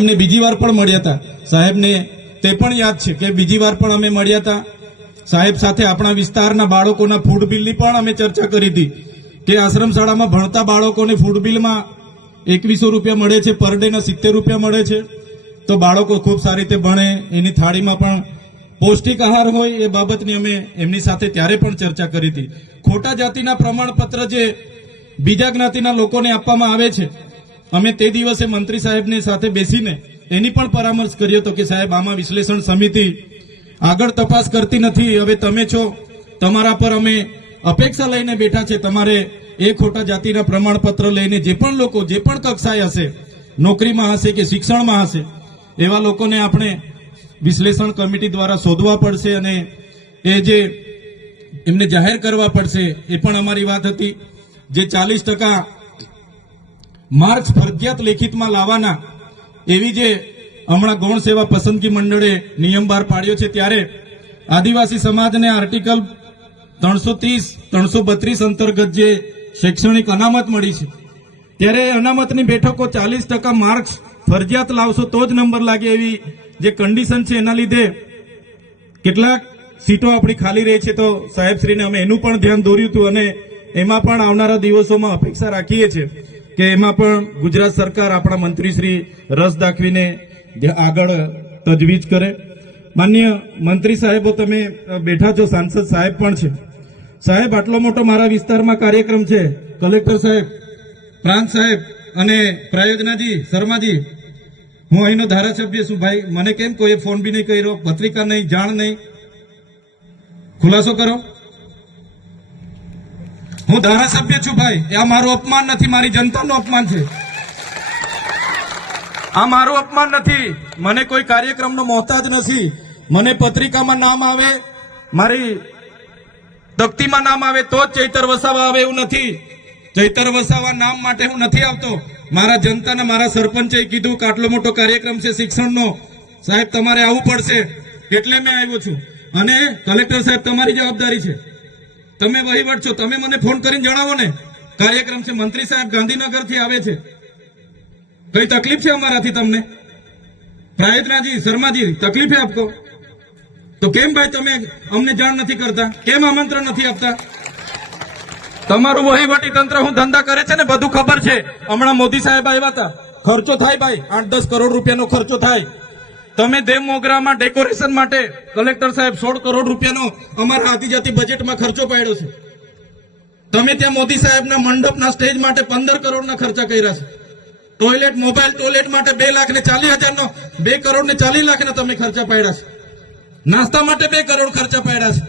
એમને બીજી વાર પણ મળ્યા હતા સાહેબને, તે પણ યાદ છે કે બીજી વાર પણ અમે મળ્યા હતા સાહેબ સાથે. આપણા વિસ્તારના બાળકોના ફૂડ બિલની પણ અમે ચર્ચા કરી હતી કે આશ્રમ શાળામાં ભણતા બાળકોને ફૂડ બિલમાં 2100 રૂપિયા મળે છે, પર ડેના 70 રૂપિયા મળે છે. તો બાળકો ખૂબ સારી રીતે ભણે, એની થાળીમાં પણ પૌષ્ટિક આહાર હોય, એ બાબતની અમે એમની સાથે ત્યારે પણ ચર્ચા કરી હતી. ખોટા જાતિના પ્રમાણપત્ર જે બીજા જ્ઞાતિના લોકોને આપવામાં આવે છે, અમે તે દિવસે મંત્રી સાહેબને સાથે બેસીને એની પણ પરામર્શ કર્યો હતો કે સાહેબ આમાં વિશ્લેષણ સમિતિ આગળ તપાસ કરતી નથી. હવે તમે છો, તમારા પર અમે અપેક્ષા લઈને બેઠા છે. તમારે એ ખોટા જાતિના પ્રમાણપત્ર લઈને જે પણ લોકો જે પણ કક્ષાએ હશે, નોકરીમાં હશે કે શિક્ષણમાં હશે, એવા લોકોને આપણે વિશ્લેષણ કમિટી દ્વારા શોધવા પડશે અને એ જે એમને જાહેર કરવા પડશે. એ પણ અમારી વાત હતી. જે 40% માર્ક્સ ફરજિયાત લેખિતમાં લાવવાના, એવી જે હમણાં ગૌણ સેવા પસંદગી મંડળે નિયમ બહાર પાડ્યો છે, ત્યારે આદિવાસી સમાજને આર્ટિકલ 330-332 અંતર્ગત જે શૈક્ષણિક અનામત મળી છે, ત્યારે અનામતની બેઠકો 40% માર્ક્સ ફરજિયાત લાવશો તો જ નંબર લાગે, એવી જે કન્ડિશન છે એના લીધે કેટલાક સીટો આપણી ખાલી રહી છે. તો સાહેબશ્રીને અમે એનું પણ ધ્યાન દોર્યું હતું અને એમાં પણ આવનારા દિવસોમાં અપેક્ષા રાખીએ છીએ કે એમાં પણ ગુજરાત સરકાર, આપણા મંત્રીશ્રી રસ દાખવીને આગળ તજવીજ કરે. માન્ય મંત્રી સાહેબો, તમે બેઠા છો, સાંસદ સાહેબ પણ છે. સાહેબ, આટલો મોટો મારા વિસ્તારમાં કાર્યક્રમ છે, કલેક્ટર સાહેબ, પ્રાંત સાહેબ અને પ્રાયોજનાજી, શર્માજી, હું અહીંનો ધારાસભ્ય છું ભાઈ. મને કેમ કોઈ ફોન બી નહીં કર્યો, પત્રિકા નહીં, જાણ નહીં, ખુલાસો કરો. હું ધારાસભ્ય છું ભાઈ. આ મારું અપમાન નથી, મારી જનતાનું અપમાન છે. આ મારું અપમાન નથી. મને કોઈ કાર્યક્રમનો મોહતાજ નથી. મને પત્રિકામાં નામ આવે, મારી તકતીમાં નામ આવે તો જ ચૈતર વસાવા આવે એવું નથી. ચૈતર વસાવા નામ માટે હું નથી આવતો. મારા જનતાને, મારા સરપંચે કીધું કે આટલો મોટો કાર્યક્રમ છે શિક્ષણનો, સાહેબ તમારે આવવું પડશે, એટલે મેં આવ્યો છું. અને કલેક્ટર સાહેબ, તમારી જવાબદારી છે, તમે વહીવટ છો, તમે મને ફોન કરીને જણાવો ને કાર્યક્રમ છે. મંત્રી સાહેબ ગાંધીનગરથી આવે છે, કઈ તકલીફ છે અમારાથી તમને? પ્રાયોજનાજી, શર્માજી, તકલીફ है आपको? તો કેમ ભાઈ તમે અમને જાણ નથી કરતા? કેમ આમંત્રણ નથી આપતા? તમારું વહીવટી તંત્ર હું ધંધા કરે છે ને બધું ખબર છે. હમણાં મોદી સાહેબ આવ્યા હતા, ખર્ચો થાય ભાઈ, 8-10 કરોડ રૂપિયાનો ખર્ચો થાય. તમે દેવ મોગરામાં ડેકોરેશન માટે કલેક્ટર સાહેબ 16 કરોડ રૂપિયાનો અમારા આદિજાતિ બજેટમાં ખર્ચો પાડ્યો છે. તમે ત્યાં મોદી સાહેબના મંડપના સ્ટેજ માટે 15 કરોડના ખર્ચા કર્યા છે. ટોયલેટ, મોબાઈલ ટોયલેટ માટે 2,40,000 નો, 2 કરોડ ને 40 લાખના તમે ખર્ચા પાડ્યા છે. નાસ્તા માટે 2 કરોડ ખર્ચા પાડ્યા છે.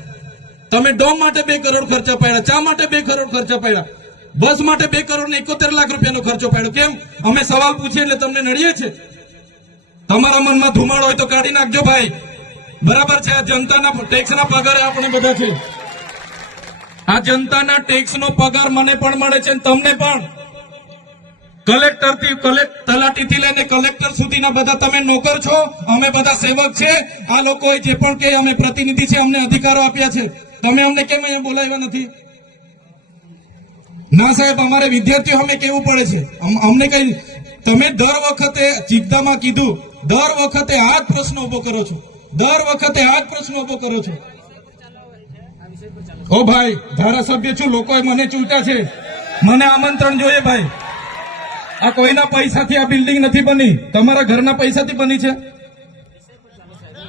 તમે ડોમ માટે 2 કરોડ ખર્ચા પાડ્યા, ચા માટે 2 કરોડ ખર્ચા પાડ્યા, બસ માટે 2 કરોડ ને 71 લાખ રૂપિયાનો ખર્ચો પાડ્યો. કેમ? અમે સવાલ પૂછીએ એટલે તમને નડીએ છે? તમારા મનમાં ધુમાડો હોય તો કાઢી નાખજો ભાઈ. બરાબર છે, આ જનતાના ટેક્સના પગારે આપણે બધા છે. આ જનતાના ટેક્સનો પગાર મને પણ મળે છે, તમને પણ. કલેક્ટરથી, તલાટીથી લઈને કલેક્ટર સુધીના બધા તમે નોકર છો, અમે બધા સેવક છે. આ લોકોએ જે પણ કે અમે પ્રતિનિધિ છે, અમને અધિકારો આપ્યા છે. તમે અમને કેમ અહીંયા બોલાવ્યા નથી? ના સાહેબ, અમારે વિદ્યાર્થીઓ અમે કેવું પડે છે. અમને કઈ, તમે દર વખતે ચિંતામાં કીધું, દર વખતે આ જ પ્રશ્ન ઉભો કરો છો, દર વખતે આ જ પ્રશ્ન ઉભો કરો છો. ઓ ભાઈ, ધારાસભ્ય છું, લોકોએ મને ચૂંટ્યા છે, મને આમંત્રણ જોઈએ ભાઈ. આ કોઈના પૈસાથી આ બિલ્ડિંગ નથી બની, તમારા ઘરના પૈસાથી બની છે.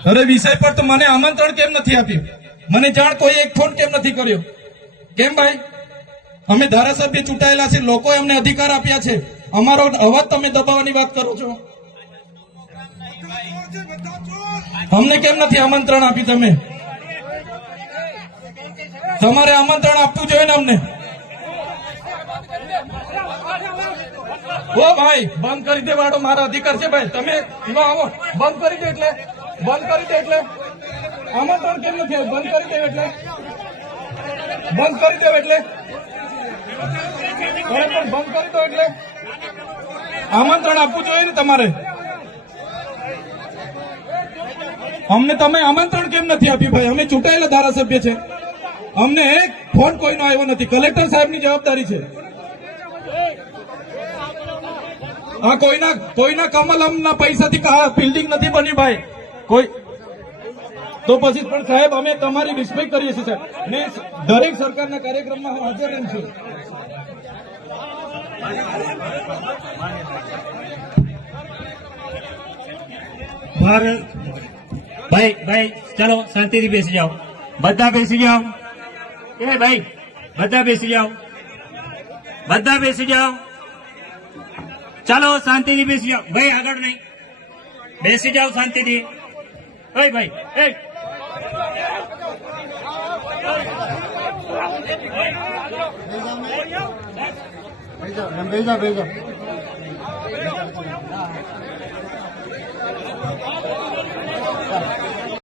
અરે વિષય પર તો મને આમંત્રણ કેમ નથી આપ્યું? મને જાણ કોઈ એક ફોન કેમ નથી કર્યો? કેમ ભાઈ? અમે ધારાસભ્ય ચૂંટાયેલા છે, લોકોએ અમને અધિકાર આપ્યા છે, અમારો અવાજ તમે દબાવવાની વાત કરો છો. અમને કેમ નથી આમંત્રણ આપ્યું? તમે તમારે આમંત્રણ આપવું જોઈએ ને અમને. ઓ ભાઈ, બંધ કરી દે વાળો, મારા અધિકાર છે ભાઈ. તમે એમાં આવો, બંધ કરી દે એટલે, બંધ કરી દે એટલે આમંત્રણ કેમ નથી આવ્યું? બંધ કરી દે એટલે, બંધ કરી દે એટલે, બંધ કરી દો એટલે આમંત્રણ આપવું જોઈએ ને તમારે. અમને તમે આમંત્રણ કેમ નથી આપ્યું ભાઈ? અમે ચૂંટાયેલા ધારાસભ્ય છે, અમને એક ફોન કોઈનો આવ્યો નથી. કલેક્ટર સાહેબની જવાબદારી છે. આ કોઈના કમલમના પૈસાથી બિલ્ડિંગ નથી બની ભાઈ કોઈ તો પછી પણ સાહેબ અમે તમારી રિસ્પેક્ટ કરીએ છીએ સાહેબ ને દરેક સરકારના કાર્યક્રમમાં હું હાજર રહું છું. ભાઈ ભાઈ ચલો શાંતિથી બેસી જાઓ, બધા બેસી જાઓ. એ ભાઈ બધા બેસી જાઓ, બધા બેસી જાઓ. ચાલો શાંતિથી બેસી જાઓ ભાઈ, આગળ નહીં, બેસી જાઓ શાંતિથી. ઓય ભાઈ એ બેસી જાઓ.